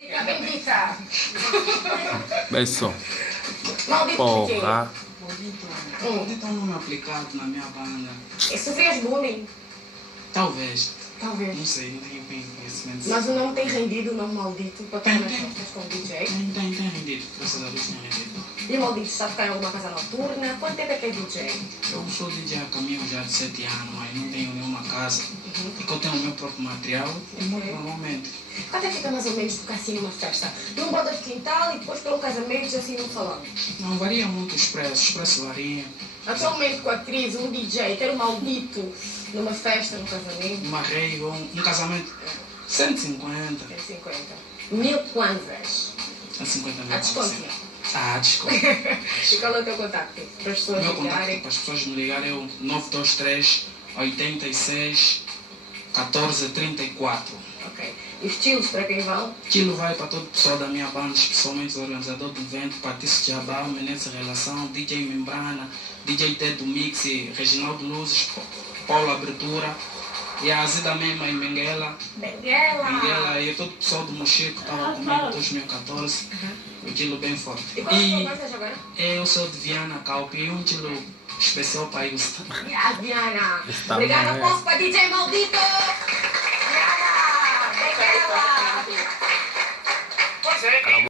Fica bendita. Benção. Maldito Porra. Maldito é um nome aplicado na minha banda. E sofrias bullying? Talvez. Talvez. Não sei, não tenho bem conhecimento. Mas o nome tem rendido, o nome maldito, para estar nas festas com o DJ. Tem rendido. Graças a Deus tem rendido. E o maldito está a ficar em alguma casa noturna? Quanto tempo é que é DJ? Eu sou DJ a caminho já de 7 anos, mas não tenho nenhuma casa. E que eu tenho o meu próprio material, eu moro normalmente. Quanto é que fica mais ou menos tocar assim numa festa? De um boda de quintal e depois para um casamento, assim não falamos. Não varia muito os preços varia. Atualmente com a crise, um DJ ter um maldito numa festa, num casamento, Uma rave, um casamento, 150. é 50. 1000 kwanzas. A 50 mil. A desconto. Desconto. E qual é o teu contacto? Para as O pessoas meu contacto ligarem? para as pessoas me ligarem é o 923 86 14 34. Ok. E os estilos para quem vão? Aquilo vai para todo o pessoal da minha banda, especialmente o organizador do evento, Patrício Jabal, Menezes Relação, DJ Membrana, DJ Ted do Mix, Reginaldo Luzes, Paulo Abertura, e a Zida Mema e Menguela. Benguela! E todo o pessoal do Mochico que estava comigo em 2014. Aquilo bem forte. E qual é a tua voz agora? Eu sou de Viana Calpe e um estilo especial para isso. Diana! Está Obrigada, bem. posso para DJ Maldito!